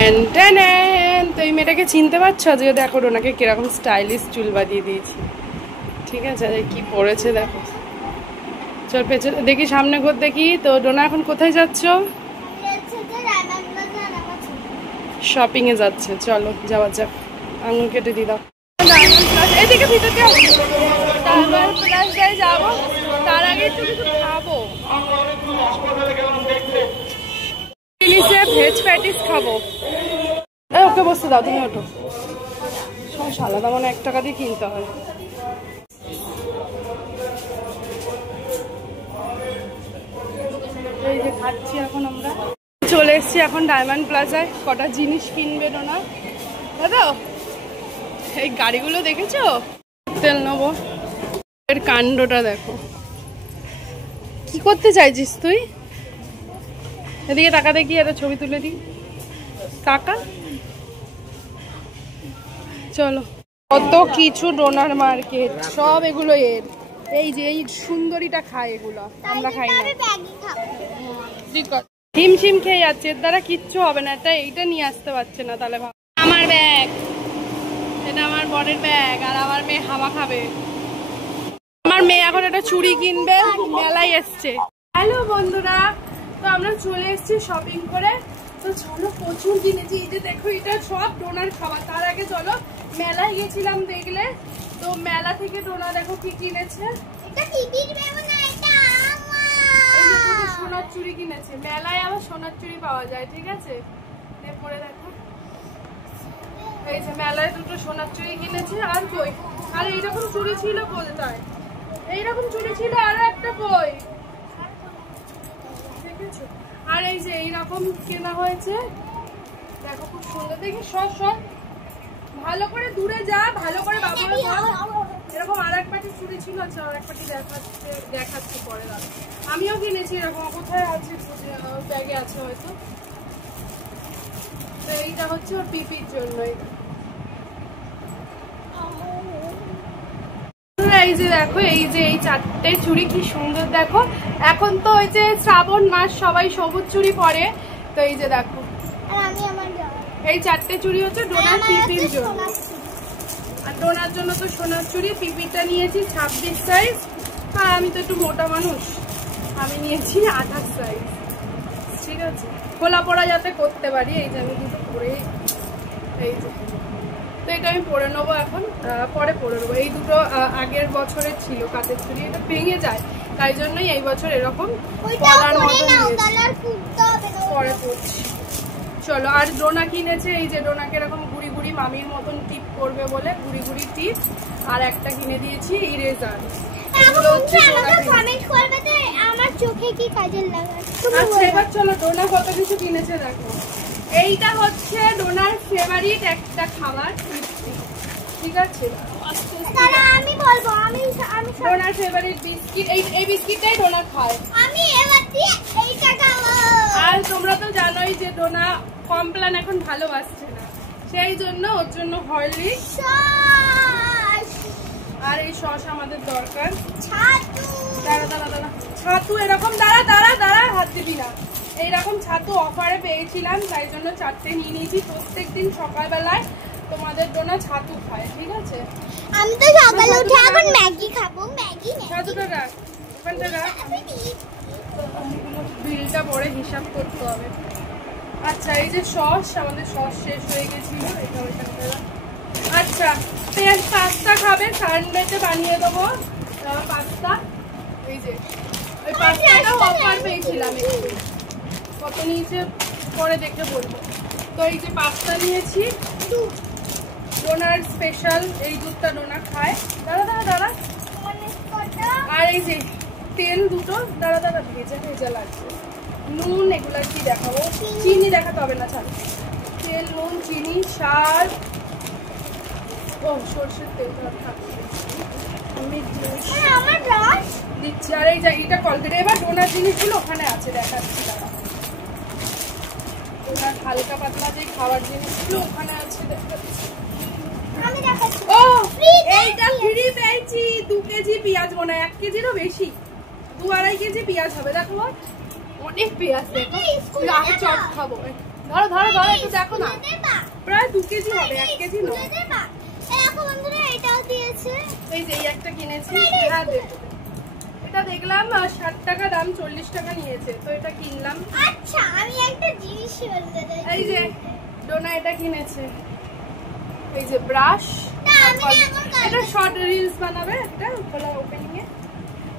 তো এই মেয়েটাকে চিনতে পারছো? আজকে দেখো ডোনাকে কিরকম স্টাইলিশ চুল বাঁধিয়ে দিয়েছি। ঠিক আছে, কি পরেছে দেখো। চল পেছনে দেখি, সামনে ঘর দেখি। তো ডোনা এখন কোথায় যাচ্ছ? শপিং এ যাচ্ছে। চলো যাওয়া যাক। আঙুল কেটে দি দাও। এদিকে ভিতরে যাবো, তার আগে একটু কিছু খাবো। ভেজ প্যাটিস খাবো। ওকে বসতে দাও, তুমি ওঠো। সমস্যা আলাদা মানে 1 টাকা দিয়ে কিনতে হয়। এই যে খাচ্ছি এখন আমরা। চলে এসছি এখন ডায়মন্ড প্লাজায়। কটা জিনিস কিনবে না দাদা? এই গাড়িগুলো দেখেছো? তেল নেবো। এর কাণ্ডটা দেখো। কি করতে চাইছিস তুই? এদিকে টাকা দেখি, একটা ছবি তুলে দিই। টাকা চলো। কত কিছু ডোনার মার্কেট, সব এগুলো এর। এই যে এই সুন্দরীটা খায়, এগুলো আমরা খাই না। হিমশিম খেয়ে যাচ্ছে, এর দ্বারা কিচ্ছু হবে না। এইটা নিয়ে আসতে পারছে না। তাহলে আমার ব্যাগ, এটা আমার বরের ব্যাগ, আর আমার মেয়ে হাওয়া খাবে। আমার মেয়ে এখন একটা চুড়ি কিনবে, মেলায় এসছে। হ্যালো বন্ধুরা, তো আমরা চলে এসেছি শপিং করে। তো চলো, প্রচুর কিনেছি। এই যে দেখো, এটা সব ডোনার খাবার। তার আগে চলো, মেলায় গেছিলাম দেখলে। তো মেলা থেকে ডোনা দেখো কি কিনেছে। সোনার চুড়ি কিনেছে। মেলায় আবার সোনার চুড়ি পাওয়া যায়, ঠিক আছে? পরে দেখো, এই যে মেলায় দুটো সোনার চুড়ি কিনেছে। আর কই, আর এইরকম চুড়ি ছিল কোথায়? এইরকম চুড়ি ছিল আরো একটা, কই দেখেছো? আর এই যে এইরকম কেনা হয়েছে, দেখো খুব সুন্দর। দেখি সব ভালো করে দূরে যা, ভালো করে বাবুরে বল। এরকম আর এক পাটি চুড়ি ছিল। আচ্ছা, আর এক পাটি দেখাচ্ছি পরে। আমিও কিনেছি এরকম। কোথায় আছে? ব্যাগে আছে হয়তো। তো এইটা হচ্ছে ওর পিপির জন্য। এই যে দেখো, এই যে এই 4টে চুড়ি কি সুন্দর দেখো। এখন তো ওই যে শ্রাবণ মাস, সবাই সবুজ চুড়ি পরে। তো এই যে দেখো, এই 4টে চুড়ি হচ্ছে ডোনার পিপির জন্য। আর ডোনার জন্য তো সোনার চুড়ি। পিপিটা নিয়েছি 26 সাইজ। আর আমি তো একটু মোটা মানুষ, আমি নিয়েছি 28 সাইজ। ঠিক আছে, খোলা পড়া যাতে করতে পারি। এই যে আমি দুটো পরে, এই যে, তো এটা আমি পরে নেবো এখন, পরে পরে নেবো। এই দুটো আগের বছরের ছিল কাচের চুড়ি, এটা ভেঙে যায়, তাই জন্যই এই বছর এরকম পলার মতো পরে পড়ছি। চলো। আর ডোনা কিনেছে, এই যে ডোনাকে এরকম গুড়ি গুড়ি মামির মতন টিপ করবে বলে গুড়ি গুড়ি টিপ। আর একটা কিনে দিয়েছি ইরেজার। আচ্ছা, এবার চলো ডোনা কত কিছু কিনেছে দেখো। এইটা হচ্ছে ডোনার ফেভারিট একটা খাবার, ঠিক আছে? আমি বলবো, আমি ডোনার ফেভারিট বিস্কিট। এই বিস্কিটটাই ডোনা খায়। আমি এবার দিয়ে এইটা খাবো। আর তোমরা তো জানোই যে ডোনা কমপ্লান এখন ভালোবাসছে না, সেই জন্য ওর জন্য হরলিক্স আর এই সস আমাদের দরকার। ছাতু, দাঁড়া দাঁড়া দাঁড়া, ছাতু এরকম, দাঁড়া দাঁড়া দাঁড়া, হাত দিবি না। এইরকম ছাতু অফারে পেয়েছিলাম, তাই জন্য 4টে নিয়ে নিয়েছি। প্রত্যেকদিন সকালবেলায় তোমাদের ডোনা ছাতু খায়, ঠিক আছে? আমি তো সকালে উঠে এখন ম্যাগি খাবো। ম্যাগি ছাতুটা রাখ, ওখানটা রাখ। বিলটা পরে হিসাব করতে হবে। আচ্ছা, এই যে সস, আমাদের সস শেষ হয়ে গেছিল, এটা ওইখানটা রাখ। আচ্ছা, পাস্তা খাবে, সানডেতে বানিয়ে দেবো পাস্তা। এই যে ওই পাস্তাটা অফার পেয়েছিলাম, একটু কত নিয়েছে পরে দেখে বলবো। তো এই যে পাস্তা নিয়েছি, ডোনার স্পেশাল। এই দুধটা ডোনা খায়। দাঁড়া দাঁড়া দাঁড়া। আর এই যে তেল দুটো, দাঁড়া দাঁড়া, ভেজা ভেজা লাগছে। নুন, এগুলা কি দেখাবো? চিনি দেখাতে হবে না, ছাড়। তেল, নুন, চিনি, সার, ও সরষের তেল দিচ্ছি। আর এই যে এটা কলগেট। এবার ডোনার জিনিসগুলো ওখানে আছে, দেখাচ্ছি। দাঁড়া, ডোনার হালকা পাতলা যে খাবার জিনিসগুলো ওখানে আছে, দেখাচ্ছি। ও এইটা ফ্রি পেয়েছি। 2 কেজি পেঁয়াজ, মনে হয় 1 কেজিরও বেশি, 2-2.5 কেজি পেঁয়াজ হবে। দেখো অনেক পেঁয়াজ, দেখো। চপ খাবো। ধরো ধরো ধরো, একটু দেখো না। হবে, 1 কেজি নয়। এটাও দিয়েছে। এই যে এই একটা কিনেছি, হ্যাঁ এটা দেখলাম 60 টাকা দাম, 40 টাকা নিয়েছে, তো এটা কিনলাম। আচ্ছা আমি একটা জিনিস বলতে চাই, এই যে ডোনা এটা কিনেছে, এই যে ব্রাশ, এটা শর্ট রিলস বানাবে একটা খোলা ওপেনিং এ।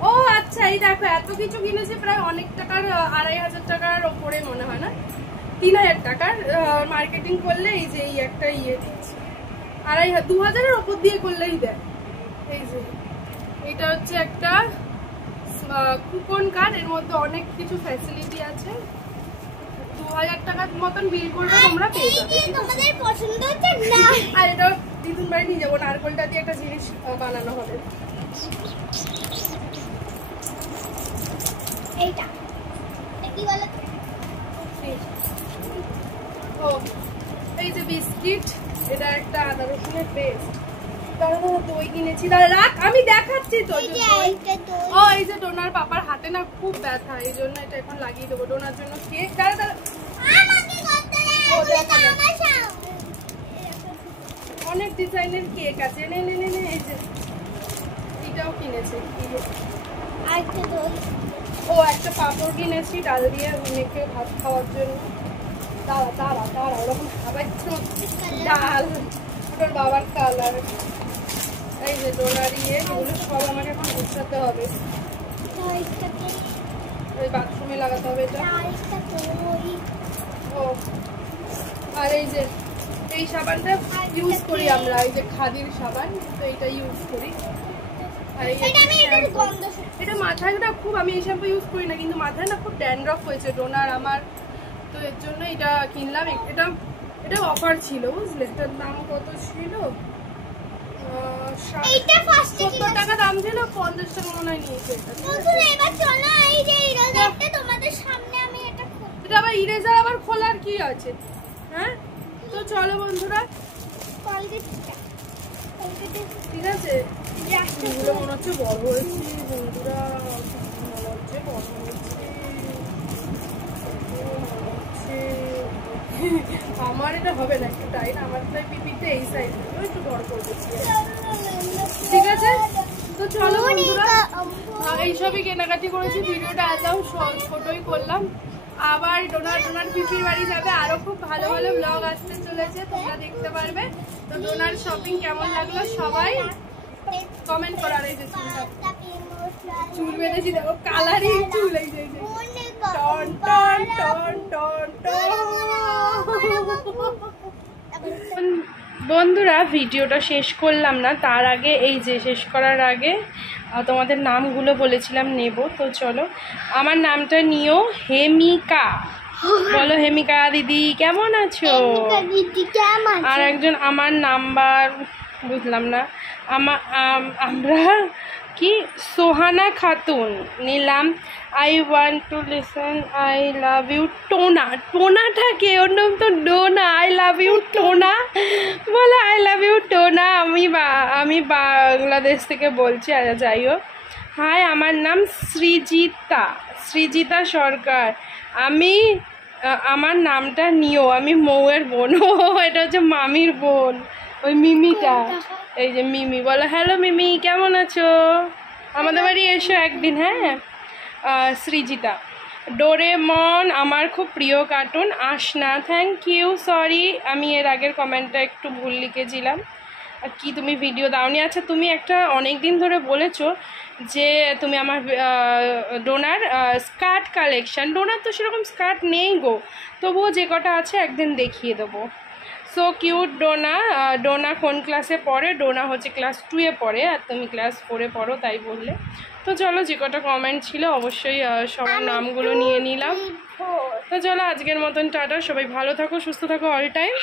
ও আচ্ছা, এই দেখো এত কিছু কিনেছে, প্রায় অনেক টাকার, 2500 টাকার ওপরে মনে হয়, না 3000 টাকার মার্কেটিং করলে। এই যে এই একটা ইয়ে দিচ্ছে 2000-এর ওপর দিয়ে করলেই দেয়। এই যে এটা হচ্ছে একটা কুপন কার্ড, এর মধ্যে অনেক কিছু ফ্যাসিলিটি আছে। 2000 টাকার মতন বিল করলে তোমরা পেয়ে যাবে। তোমাদের পছন্দ হচ্ছে না? আর এটা দিদুন বাড়ি নিয়ে যাবো, নারকলটা দিয়ে একটা জিনিস বানানো হবে। এইটা কি বলো? ও এই যে বিস্কিট, এটা একটা আদা রসুনের পেস্ট, দই কিনেছি, রাখ আমি দেখাচ্ছি তো। ও এই যে ডোনার পাপার হাতে না খুব ব্যথা, এই জন্য এটা এখন লাগিয়ে দেবো। ডোনার জন্য কেক, অনেক ডিজাইনের কেক আছে, নে নে নে নে। এই যে এটাও কিনেছে, ও একটা পাপড় কিনেছি ডাল দিয়ে মেখে ভাত খাওয়ার জন্য। দাঁড়া দাঁড়া দাঁড়া, ওরকম খাবাচ্ছ ডাল, ওটার বাবার কালার। এই যে ডোনার ইয়ে, এগুলো সব আমাকে এখন গুছাতে হবে, ওই বাথরুমে লাগাতে হবে এটা। ও আর এই যে এই সাবানটা ইউজ করি আমরা, এই যে খাদির সাবান, তো এটা ইউজ করি। আর এটা মাথায় না খুব, আমি এই শ্যাম্পু ইউজ করি না, কিন্তু মাথায় না খুব ড্যান্ড্রফ হয়েছে ডোনার আমার, তো এর জন্য এটা কিনলাম। এটা অফার ছিল, বুঝলে? এটার দাম কত ছিল? 70 টাকা দাম ছিল, 50 টাকা মনে হয় নিয়েছে। এটা আবার ইরেজার আবার খোলার কি আছে? হ্যাঁ, তো চলো বন্ধুরা, ঠিক আছে। এগুলো মনে হচ্ছে বড় হয়েছে বন্ধুরা, মনে হচ্ছে বড় হয়েছে। আমার এটা হবে না, একটু টাইট, আমার প্রায় পিপিতে এই সাইজ একটু বড় করে দিচ্ছি, ঠিক আছে। তো চলো বন্ধুরা, এইসবই কেনাকাটি করেছি, ভিডিওটা একদম ছোটই করলাম। আবার ডোনার পিপির বাড়ি যাবে, আরো খুব ভালো ভালো ব্লগ আসতে চলেছে, তোমরা দেখতে পারবে। তো ডোনার শপিং কেমন লাগলো সবাই কমেন্ট করো। আর এই যে চুল বেঁধেছি, দেখো কালারিং চুল, এই যে টন টন টন টন টন। বন্ধুরা ভিডিওটা শেষ করলাম না, তার আগে এই যে শেষ করার আগে তোমাদের নামগুলো বলেছিলাম নেব, তো চলো আমার নামটা নিও, হেমিকা। বলো হেমিকা দিদি কেমন আছো? আর একজন আমার নাম্বার বুঝলাম না, আমরা কি সোহানা খাতুন নিলাম। I want to listen, I love you Tona. টোনাটাকে, ওর নাম তো Dona. I love you Tona, বলে আই লাভ ইউ টোনা। আমি বাংলাদেশ থেকে বলছি, যাই হোক। হাই, আমার নাম সৃজিতা সরকার। আমার নামটা নিও, আমি মৌয়ের বোন। ও এটা হচ্ছে মামির বোন, ওই মিমিটা, এই যে মিমি। বলো হ্যালো মিমি, কেমন আছো? আমাদের বাড়ি এসো একদিন। হ্যাঁ, সৃজিতা। ডোরেমন আমার খুব প্রিয় cartoon. Ashna, thank you. Sorry, আমি এর আগের কমেন্টটা একটু ভুল লিখেছিলাম। কি তুমি ভিডিও দাওনি? আচ্ছা, তুমি একটা অনেক দিন ধরে বলেছো যে তুমি আমার ডোনার স্কার্ট কালেকশান, ডোনার তো সেরকম স্কার্ট নেই গো, তবুও যে কটা আছে একদিন দেখিয়ে দেবো। So cute Dona. ডোনা কোন ক্লাসে পড়ে? ডোনা হচ্ছে ক্লাস 2-এ পড়ে, আর তুমি ক্লাস 4-এ পড়ো, তাই বললে। তো চলো, যে কটা কমেন্ট ছিল অবশ্যই সবার নামগুলো নিয়ে নিলাম। তো চলো আজকের মতন টাটা, সবাই ভালো থাকো, সুস্থ থাকো, অল টাইম।